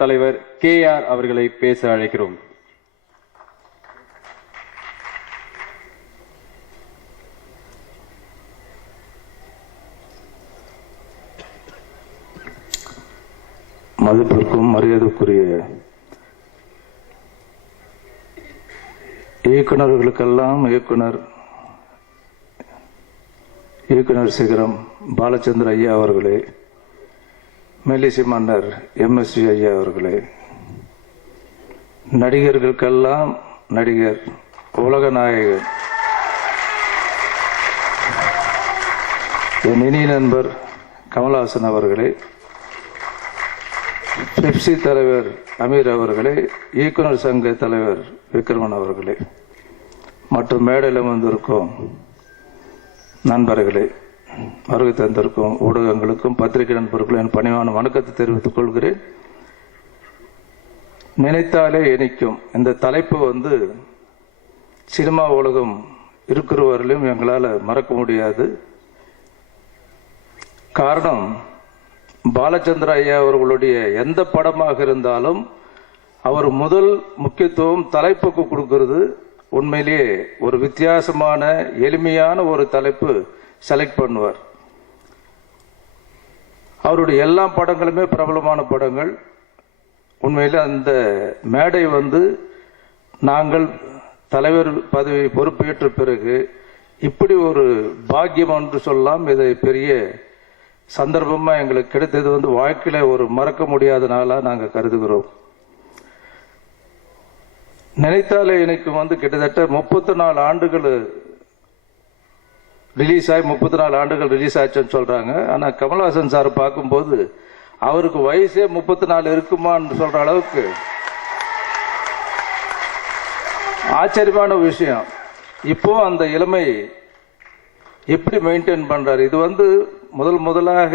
தலைவர் KR அவர்களை பேச அழைக்கிறோம். மதிப்பிற்கும் மரியாதைக்குரிய இயக்குநர்களுக்கெல்லாம் இயக்குனர் சிகரம் பாலச்சந்திர ஐயா அவர்களே, மெல்லிசை மன்னர் MSV ஐயா அவர்களே, நடிகர்களுக்கெல்லாம் நடிகர் உலக நாயகர் என் இனிய நண்பர் கமல்ஹாசன் அவர்களே, பெப்சி தலைவர் அமீர் அவர்களே, இயக்குனர் சங்க தலைவர் விக்ரமன் அவர்களே, மற்றும் மேடையில் வந்திருக்கும் நண்பர்களே, வருகை தந்திருக்கும் ஊடகங்களுக்கும் பத்திரிகை நண்பர்களும் என் பணிவான வணக்கத்தை தெரிவித்துக் கொள்கிறேன். நினைத்தாலே இனிக்கும் இந்த தலைப்பு சினிமா உலகம் இருக்கிறவரையிலும் எங்களால் மறக்க முடியாது. காரணம், பாலச்சந்திர ஐயா அவர்களுடைய எந்த படமாக இருந்தாலும் அவர் முதல் முக்கியத்துவம் தலைப்புக்கு கொடுக்கிறது. உண்மையிலேயே ஒரு வித்தியாசமான எளிமையான ஒரு தலைப்பு செலக்ட் பண்ணுவார். அவருடைய எல்லா படங்களுமே பிரபலமான படங்கள். உண்மையிலே அந்த மேடை நாங்கள் தலைவர் பதவி பொறுப்பேற்ற பிறகு இப்படி ஒரு பாக்கியம் என்று சொல்லலாம். இதை பெரிய சந்தர்ப்பமா எங்களுக்கு கிடைத்தது வாழ்க்கையில ஒரு மறக்க முடியாத நாளா நாங்கள் கருதுகிறோம். நினைத்தாலே எனக்கு கிட்டத்தட்ட 34 ஆண்டுகள் ரிலீஸ் ஆகி 34 ஆண்டுகள் ரிலீஸ் ஆச்சுன்னு சொல்றாங்க. ஆனா கமல்ஹாசன் சார் பார்க்கும்போது அவருக்கு வயசே 34 இருக்குமான்னு சொல்ற அளவுக்கு ஆச்சரியமான விஷயம். இப்போ அந்த இளமை எப்படி மெயின்டைன் பண்றாரு? இது முதலாக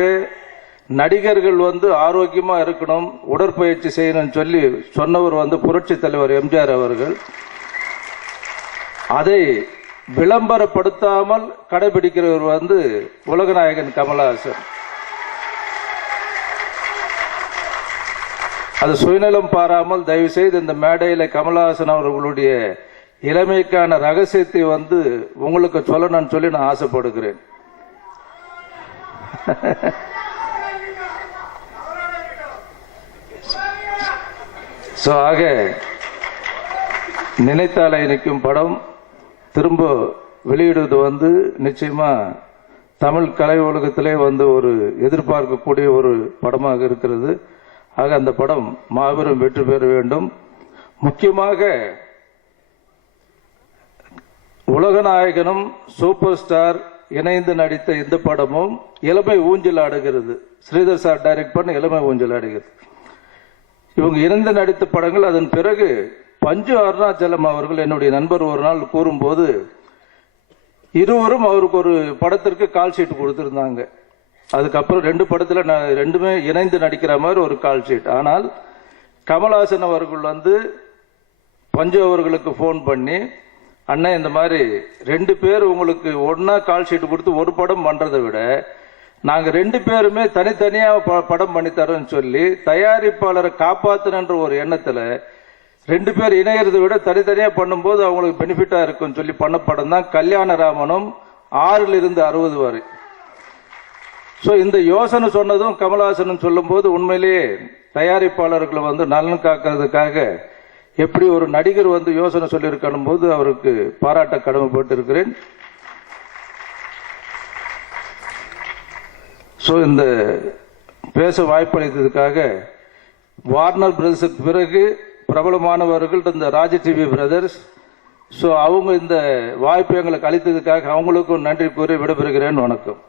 நடிகர்கள் ஆரோக்கியமா இருக்கணும், உடற்பயிற்சி செய்யணும்னு சொல்லி சொன்னவர் புரட்சி தலைவர் எம்ஜிஆர் அவர்கள். அதை விளம்பரப்படுத்தாமல் கடைபிடிக்கிறவர் உலகநாயகன் கமல்ஹாசன். அது சுயநலம் பாராமல் தயவு செய்து இந்த மேடையில கமல்ஹாசன் அவர்களுடைய இளமைக்கான ரகசியத்தை உங்களுக்கு சொல்லணும்னு சொல்லி நான் ஆசைப்படுகிறேன். ஆக நினைத்தாலே இனிக்கும் படம் திரும்ப வெளியிடுவது நிச்சயமா தமிழ் கலை உலகத்திலே ஒரு எதிர்பார்க்கக்கூடிய ஒரு படமாக இருக்கிறது. ஆக அந்த படம் மாபெரும் வெற்றி பெற வேண்டும். முக்கியமாக உலகநாயகனும் சூப்பர் ஸ்டார் இணைந்து நடித்த இந்த படமும் இளமை ஊஞ்சல் ஆடுகிறது. ஸ்ரீதர் சார் டைரக்ட் பண்ண இளமை ஊஞ்சல் ஆடுகிறது. இவங்க இணைந்து நடித்த படங்கள். அதன் பிறகு பஞ்சு அருணாச்சலம் அவர்கள் என்னுடைய நண்பர் ஒரு நாள் கூறும்போது இருவரும் அவருக்கு ஒரு படத்திற்கு கால் ஷீட் கொடுத்திருந்தாங்க. அதுக்கப்புறம் 2 படத்துல ரெண்டுமே இணைந்து நடிக்கிற மாதிரி ஒரு கால் ஷீட். ஆனால் கமல்ஹாசன் அவர்கள் பஞ்சு அவர்களுக்கு போன் பண்ணி, அண்ணன் இந்த மாதிரி 2 பேர் உங்களுக்கு ஒன்னா கால் ஷீட் கொடுத்து ஒரு படம் பண்றதை விட நாங்க 2 பேருமே தனித்தனியா படம் பண்ணி தரோம்னு சொல்லி தயாரிப்பாளரை காப்பாத்துன்ற ஒரு எண்ணத்துல 2 பேர் இணையறதை விட தனித்தனியா பண்ணும்போது அவங்களுக்கு பெனிஃபிட்டா இருக்கும்னு சொல்லி பண்ண படம் தான் கல்யாணராமனும் 6 இருந்து 60 வரை. இந்த யோசனை சொன்னதும் கமல்ஹாசன் சொல்லும் போது உண்மையிலேயே தயாரிப்பாளர்களை நலன் காக்கிறதுக்காக எப்படி ஒரு நடிகர் யோசனை சொல்லியிருக்கணும் போது அவருக்கு பாராட்ட கடமைப்பட்டு இருக்கிறேன். இந்த பேச வாய்ப்பளித்ததுக்காக வார்னர் பிரதர்ஸுக்கு பிறகு பிரபலமானவர்கள் இந்த ராஜ டிவி பிரதர்ஸ். அவங்க இந்த வாய்ப்பு எங்களுக்கு அளித்ததுக்காக அவங்களுக்கும் நன்றி கூறி விடைபெறுகிறேன். வணக்கம்.